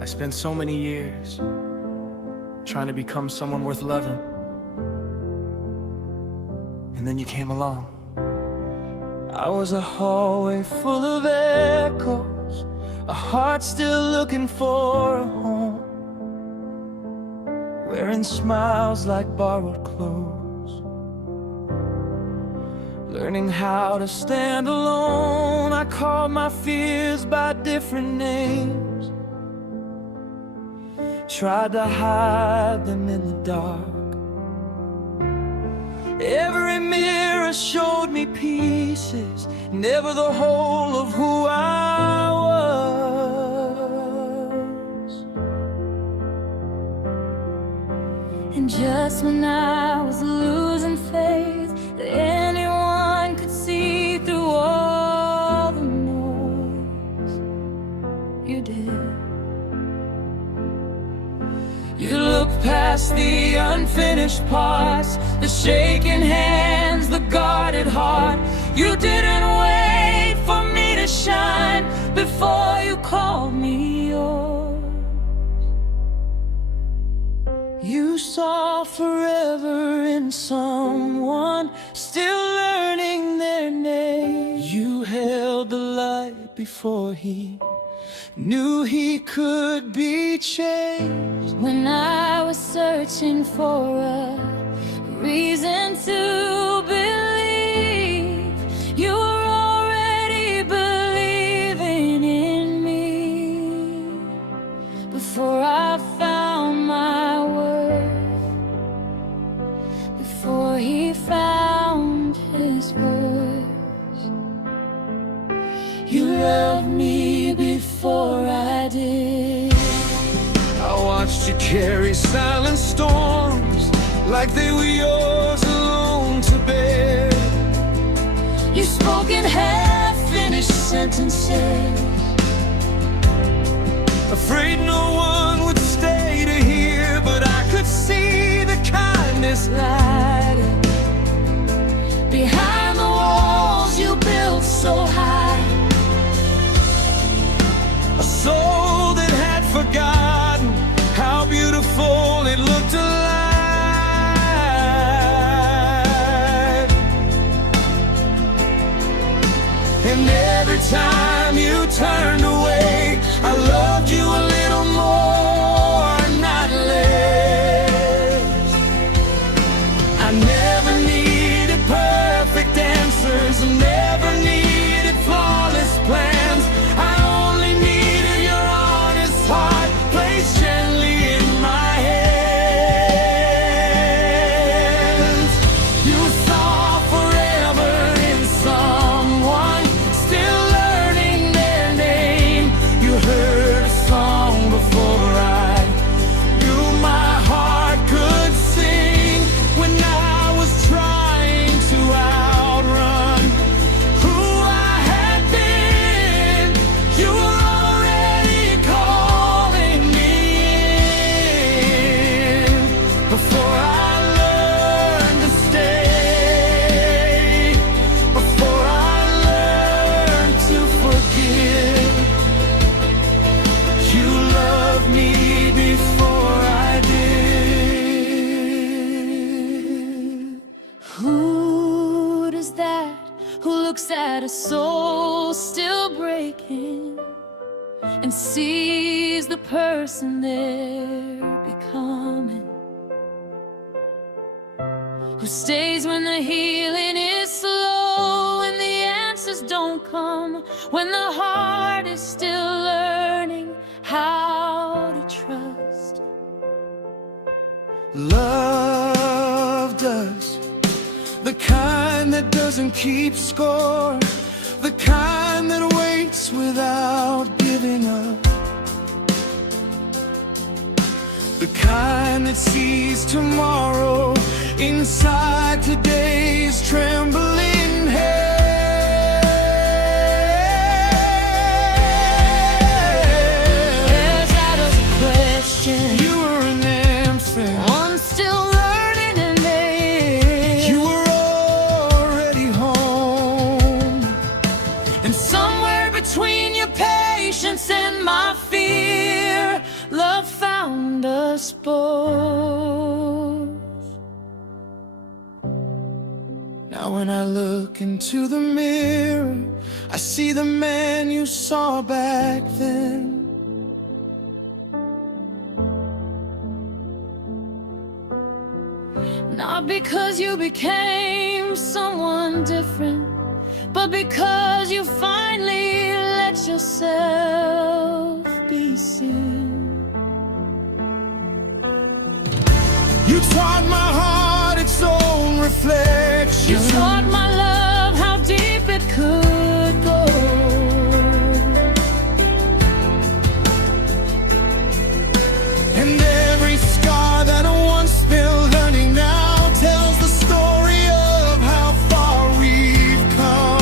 I spent so many years trying to become someone worth loving. And then you came along. I was a hallway full of echoes, a heart still looking for a home, wearing smiles like borrowed clothes, learning how to stand alone. I called my fears by different names, tried to hide them in the dark. Every mirror showed me pieces, never the whole of who I was. And just when I was losing faith that anyone could see through all the noise, you did. You looked past the unfinished parts, the shaking hands, the guarded heart. You didn't wait for me to shine before you called me yours. You saw forever in someone still learning their name. You held the light before he knew he could be changed. When I was searching for a reason to believe, you were already believing in me. Before I found my worth, before he found his words, You loved me before I did. I watched you carry silent storms like they were yours alone to bear. you spoke in half-finished sentences, Afraid no one would stay to hear, but I could see the kindness light up behind the walls you built so high. a soul that had forgotten how beautiful it looked alive. And every time you turned away, I loved you a little more, not less. I never needed perfect answers, I never needed flawless plans. I only needed your honest heart placed gently in my hands. You saw forever in someone still learning their name. You heard a song before I knew my heart could sing. When I was trying to outrun who I had been, you were already calling me in. Before I learned to stay, before I learned to forgive, you loved me before I did. Who is that who looks at a soul still breaking and sees the person they're becoming? Who stays when the healing is slow and the answers don't come, when the heart is still learning how to trust? Love does, the kind that doesn't keep score, the kind that waits without giving up, the kind that sees tomorrow inside today's trembling head. There's not a question, You were an answer. one still learning a name. You were already home. And somewhere between your patience and my fear, suppose. Now when I look into the mirror, I see the man you saw back then. Not because you became someone different, but because you finally let yourself be seen. You taught my heart its own reflection. You taught my love how deep it could go. And every scar that once spilled learning now tells the story of how far we've come.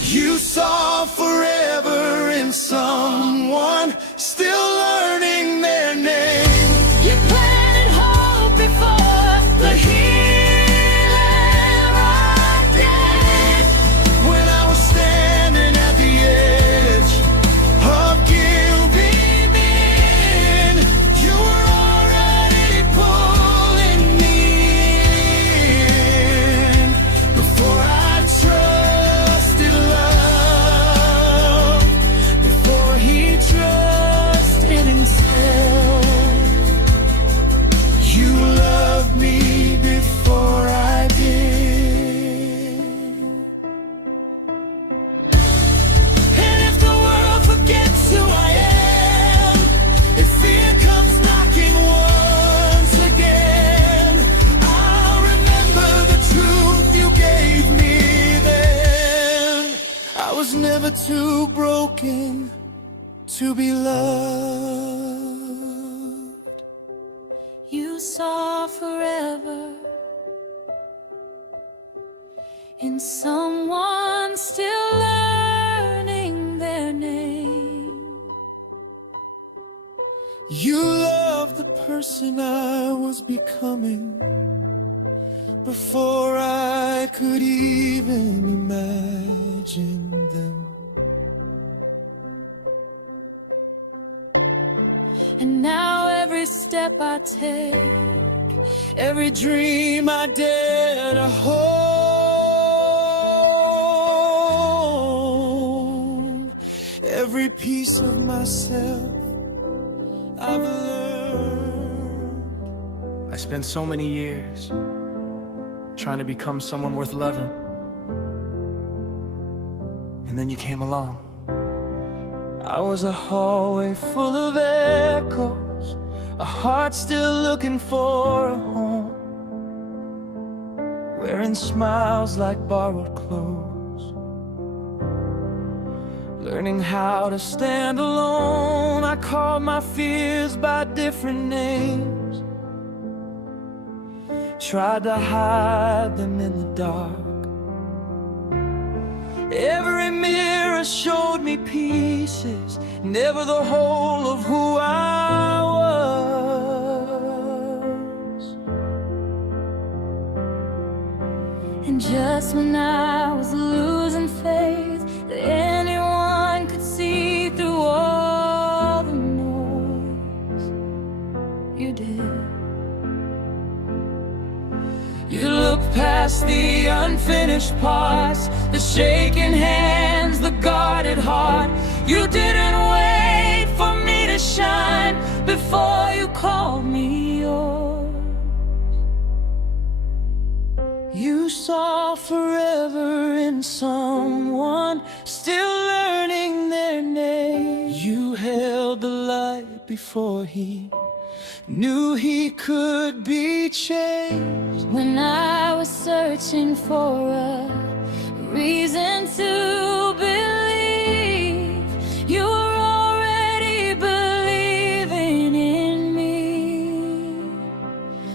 You saw forever in someone still learning their name. You planted hope before the healing right day. When I was standing at the edge of giving in, you were already pulling me in. Before I trusted love, before he trusted himself, you loved me before I did. And if the world forgets who I am, if fear comes knocking once again, I'll remember the truth you gave me then. I was never too broken to be loved. You saw forever in someone still learning their name. You loved the person I was becoming before I could even imagine them. And now every step I take, Every dream I dare to hold, every piece of myself I've learned. I spent so many years trying to become someone worth loving, and then you came along. I was a hallway full of echoes, a heart still looking for a home, wearing smiles like borrowed clothes, learning how to stand alone. I called my fears by different names, tried to hide them in the dark. Every mirror showed me pieces, never the whole of who I was. and just when I was losing faith that anyone could see through all the noise, you did. You look past the unfinished parts, the shaking hands, the guarded heart. You didn't wait for me to shine before you called me yours. You saw forever in someone still learning their name. You held the light before he knew he could be changed. When I was searching for a reason to believe, you were already believing in me.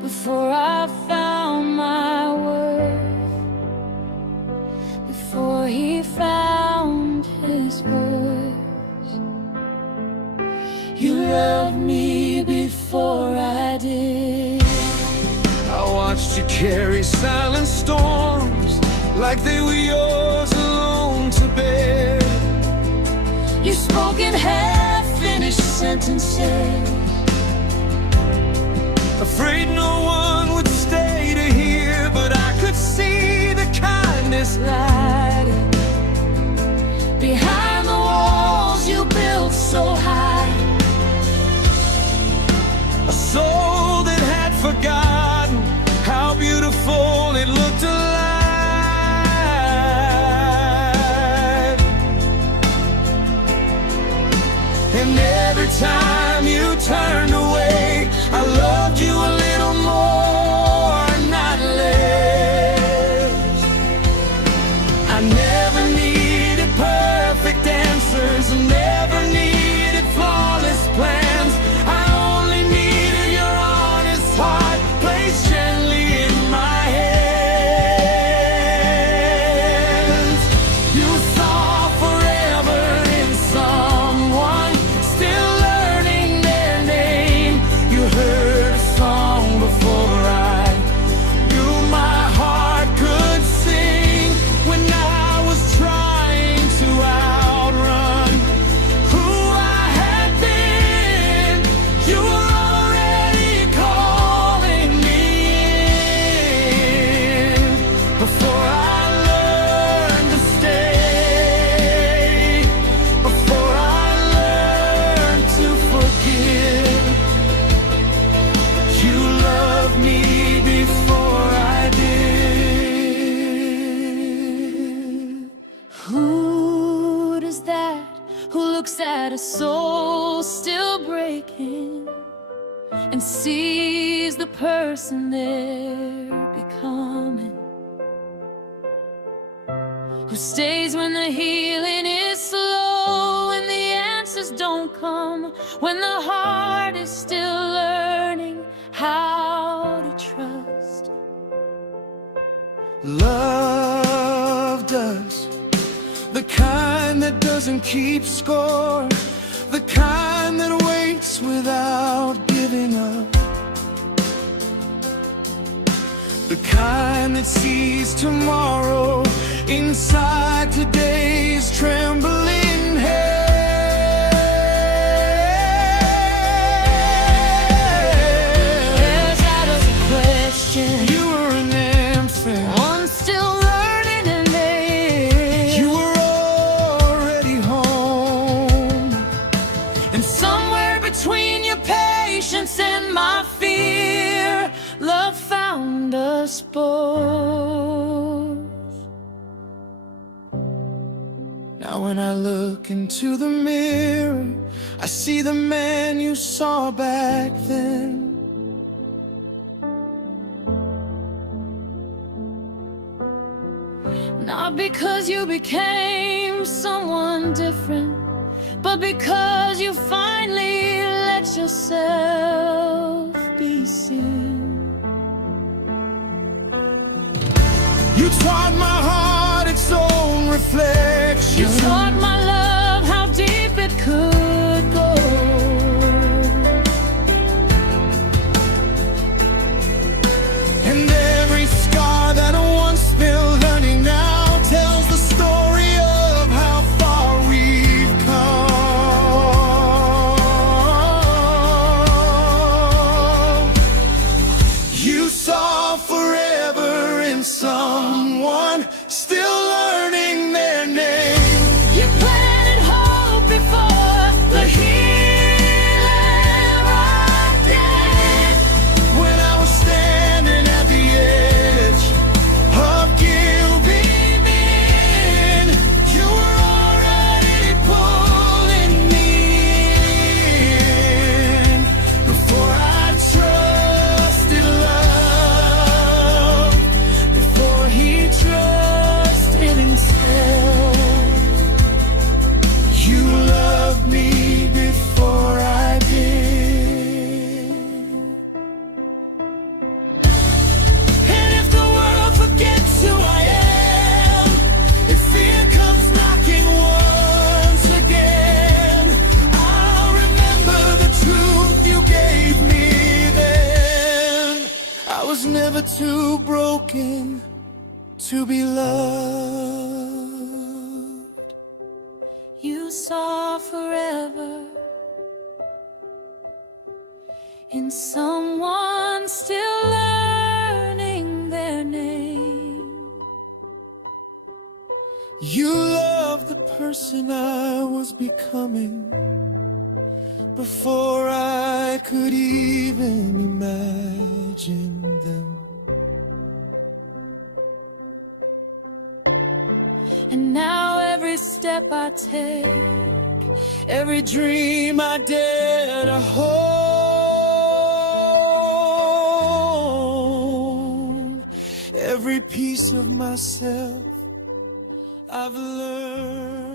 Before I found my worth, before he found his words, You loved me before I did. I watched you carry silent storms like they were yours alone to bear. broken half-finished sentences. Afraid no one would stay to hear, but I could see the kindness light behind the walls you built so high. A soul that had forgotten how beautiful it looked alive. And every time you turned away, I loved you a little more, not less. I never needed perfect answers, I never needed flawless plans. I only needed your honest heart placed gently in my hands. You saw forever in someone still learning their name. You heard a song before I knew my heart could sing. When I was trying to outrun who I had been, you were already calling me in. Before I learned to stay, before I learned to forgive, you loved me before I did. Who is that who looks at a soul still breaking and sees the person they're becoming? Who stays when the healing is slow, when the answers don't come, when the heart is still learning how to trust? Love does, the kind that doesn't keep score, the kind that waits without giving up, the kind that sees tomorrow inside today's trembling head. There's out of the question, You were an infant, one still learning their name. you were already home, And somewhere between your patience and my fear, love found us both. now when I look into the mirror, I see the man you saw back then. Not because you became someone different, but because you finally let yourself be seen. You taught my heart its own reflection. You taught my love how deep it could go. And every scar that once spilled honey now tells the story of how far we've come. You saw forever in someone still learning their name. You planted hope before the healing arrived in. When I was standing at the edge of guilt beaming, you were already pulling me in. Before I trusted love, before he trusted himself, you loved me before I did. And if the world forgets who I am, if fear comes knocking once again, I'll remember the truth you gave me then. I was never too broken to be loved. you saw forever in someone still learning their name. You love the person I was becoming before I could even imagine them. And now every step I take, Every dream I dare to hold, every piece of myself I've learned